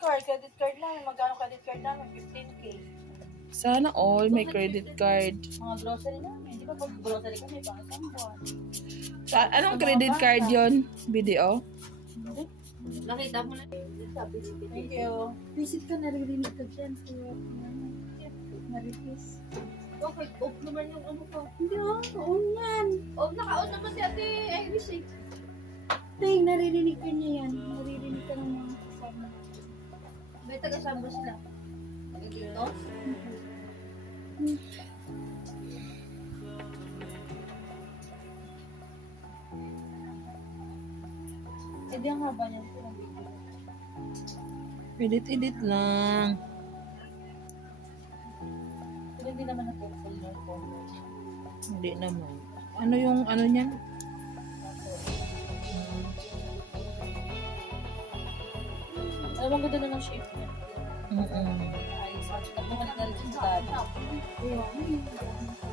Credit card namin. Magkano credit card namin? 15K. Sana all may credit card. Mga grocery namin. Di ba pag grocery kami, pang isang buwan. Anong credit card yon? BDO? Nakita mo na. Sabi, thank you. Visit ka, naririnig ka dyan. Maritis. Okay, off naman yung ano ko. Hindi on yan. Off, naka-off naman si Ate Iris eh. Ting, naririnig ka niya yan. Naririnig ka ng mga kasama. May taga-samba sila. Dito? Eh, di ang haba niya ito ng video. Edit lang. Pero hindi naman na-full yung phone. Hindi naman. Ano yung ano niyan? Alam mo, ganda na ng shape niya. Ayos. Nagmumalik na rin sa dati.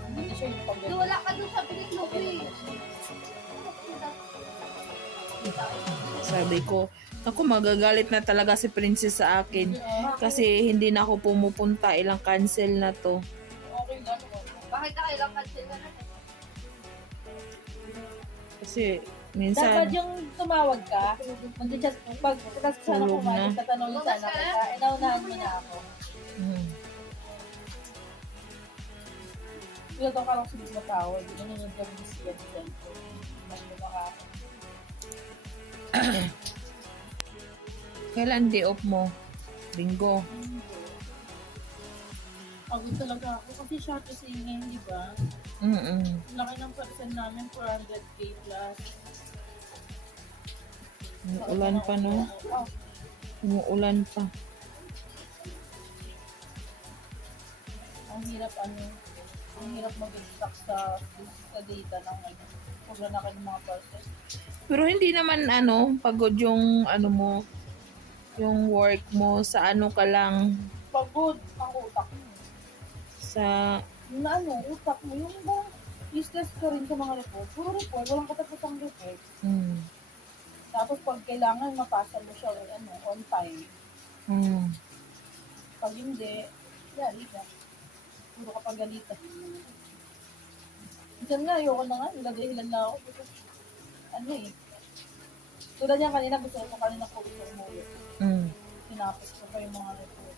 Hindi siya yung pag- Wala ka doon sa pinitlo eh. Sabi ko, ako magagalit na talaga si Princess sa akin. Kasi hindi na ako pumupunta. Ilang cancel na to. Okay lang. Bakit na kailang cancel ka na? Kasi Dapat minsan, yung tumawag ka, hindi siya, pag sana Tulog kumain, na. tatanungin sana kita, naunahan mo na ako. Wala daw ka lang sa mismo tao, hindi na nung job is yan dyan. Hindi maka... kailan day off mo? Linggo. Pagod talaga ako kasi siya kasi ngayon, di ba? Laki ng percent namin, 400K plus. Umuulan pa, no? Oh, Umuulan pa. ang hirap mag-stock sa data ng ano. Sobrang laki ng mga percent. Pero hindi naman pagod yung mo, yung work mo sa ka lang Pagod ang utak mo. sa Yung utak mo, yung bang useless ka rin sa mga report. Puro report, walang katapusang report. Tapos pag kailangan mapasa mo siya on time. Pag hindi, yari ka. Puro ka pagalitan. Minsan nga, ayoko na nga, niladahilan na ako. Because, tulad yan kanina, gusto ko kanina po gusto umulit. Tinapos ko pa yung mga report.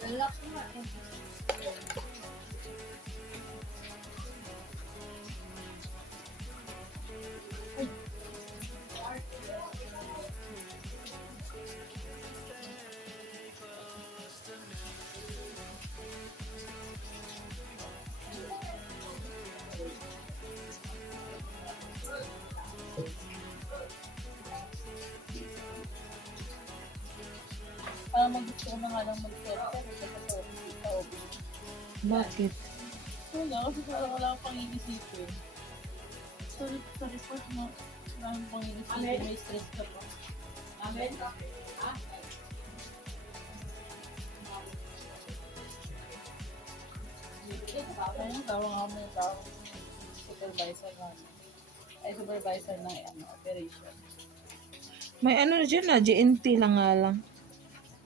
Relax nga eh. Gusto ko na nga lang mag-self-care kasi sa office. bakit? Wala, kasi parang wala akong panginisipin. Sa report mo, wala akong panginisipin, may stress ka pa. Amen? Ayun, tawag nga mo yung tawag supervisor na supervisor ng operation. May dyan na, GNT lang nga lang.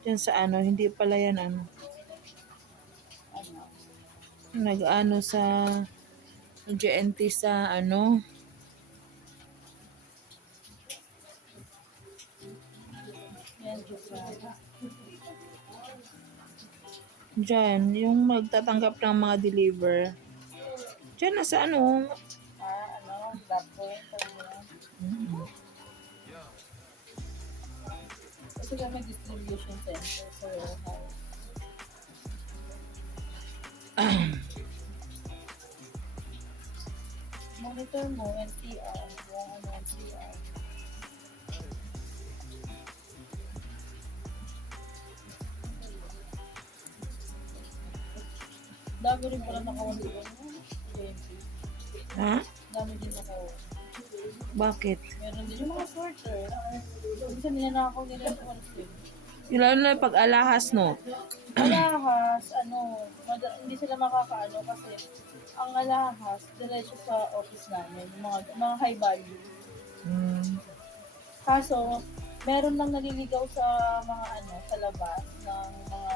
Dyan sa hindi pala yan sa GNT sa Yan, just dyan, yung magtatanggap ng mga deliver. Dyan na sa that point, kasi kami distribution center, so monitor mo, NCR, yung NCR. Dami rin pala nakawan doon. 20. Ha? Dami din nakawan. Bakit? Meron din yung mga sorter. Minsan nila nakakuha nila yung sorter. Lalo na pag alahas, no? Alahas, hindi sila makakaano kasi ang alahas, diretso sa office namin, yung mga high value. Mm. Kaso, meron lang naliligaw sa mga sa labas ng mga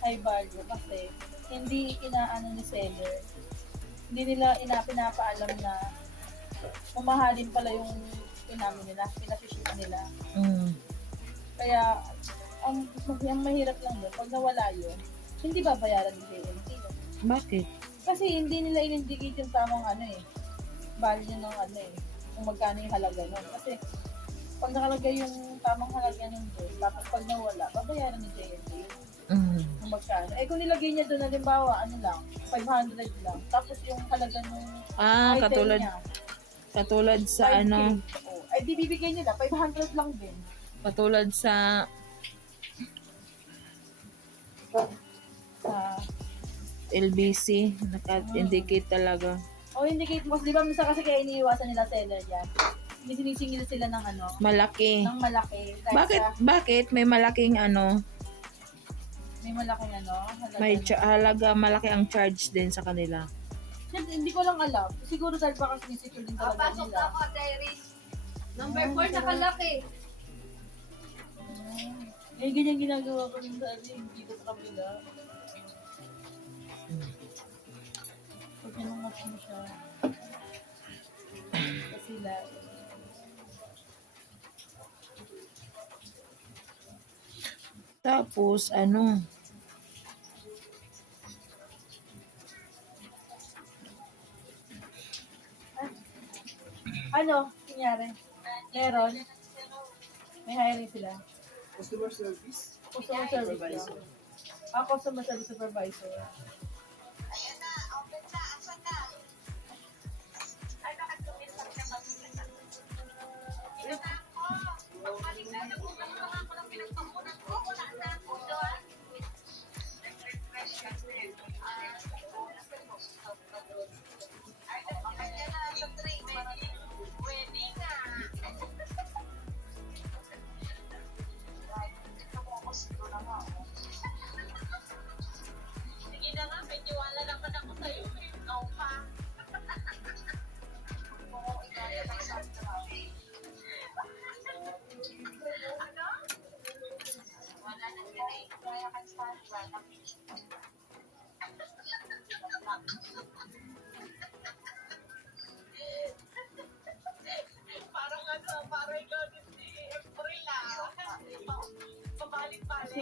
high value kasi hindi inaano ni seller. Hindi nila pinapaalam na mamahalin pala yung pinaship nila. Mm. Kaya, ang mahirap lang doon, pag nawala yun, hindi babayaran ni JLT. Bakit? Kasi hindi nila in-indicate yung tamang value ng kung magkano yung halaga nun. Kasi, pag nakalagay yung tamang halaga nun doon, tapos pag nawala, babayaran ni JLT Mm. kung magkano. Kung nilagay niya doon, halimbawa, 500 lang. Tapos yung halaga nung item niya, Katulad sa 5K. Ay, di bibigyan nila, 500 lang din. katulad sa LBC, naka-indicate talaga. Indicate mo, di ba, minsan kasi kaya iniiwasan nila seller yan. Hindi sinisingil sila ng Malaki. ng malaki. Bakit may malaking May malaking halaga. may halaga, malaki ang charge din sa kanila. Siyempre, hindi ko lang alam. Siguro dahil baka sinisecure din talaga Pasok nila. ako, Diaries. Number 4 nakalaki. Ganyan ginagawa ko rin dito sa kabila. Pag nanungat mo siya. Kasi Tapos nangyari? Meron? May hiring sila? Customer service. Customer service lang. Customer service supervisor.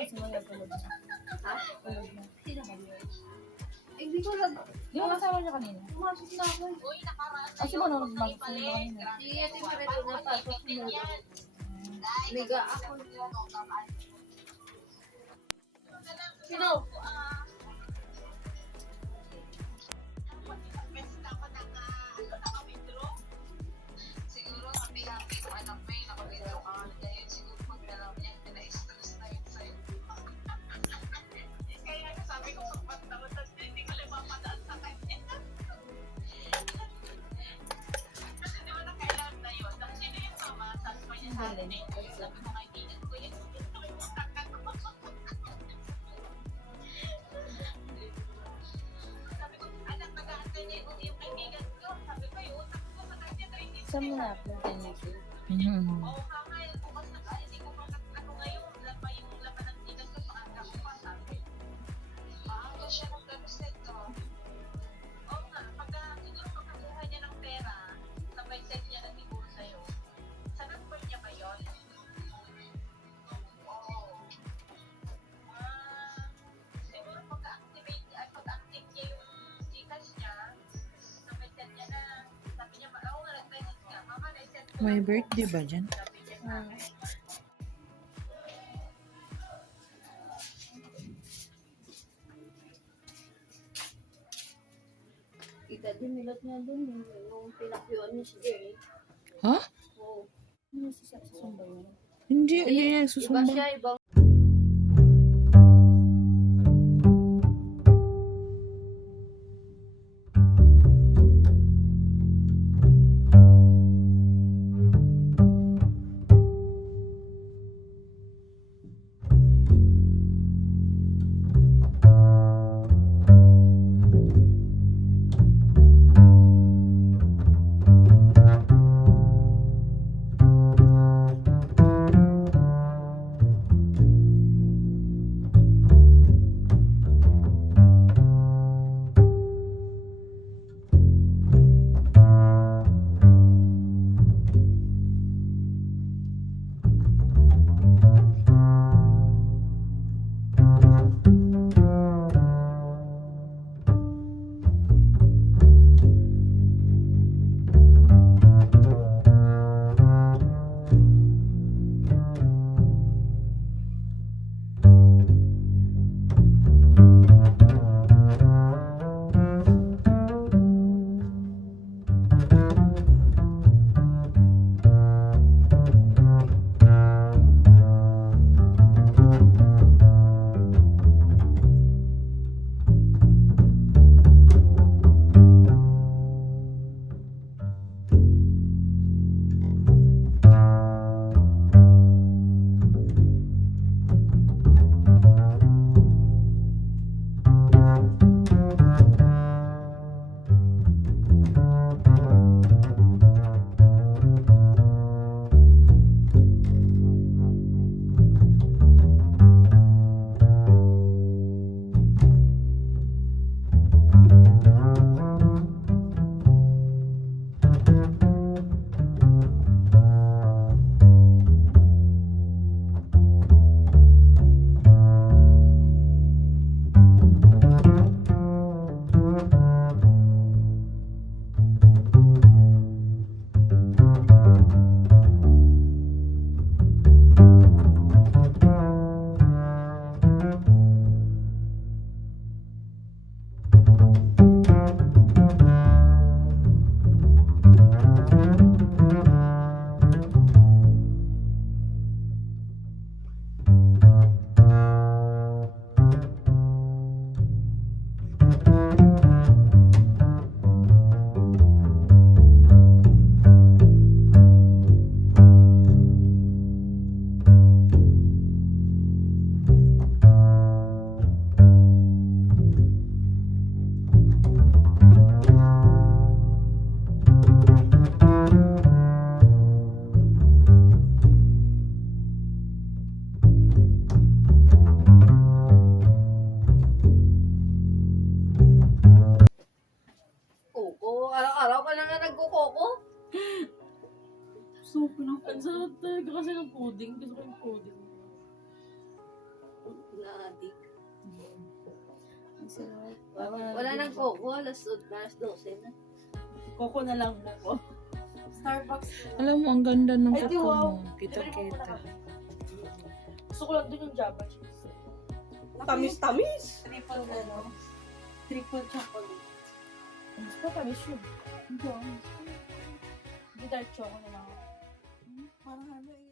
Simula tulog na. Tulog na. Sino ba yun? Hindi ko lang. Di ba kasama niya kanina? Pumasok na ako. Kasi mo nung kanina. Sige, siyempre ito na pasok mo. Liga ako. Sino? Saan mo na upload yan YouTube? Mhm. May birthday ba dyan? Kita din nilat niya dun. Nung pinakyoan niya si Jerry. Ha? Oo. Ano sa sumba yun? Hindi Iba nagsusumba. siya, ibang Sarap talaga kasi ng pudding. Gusto ko yung pudding. Na-addict. Ang sarap. Wala nang coco, alas 12 na. Coco na lang po. Starbucks. Alam mo, ang ganda ng Ay, kuko wow. mo. Kita-kita. Gusto ko lang din yung Java cheese. Tamis-tamis! Triple ano? Triple chocolate. Mas matamis yun. Hindi dark chocolate na lang. Parang ano eh.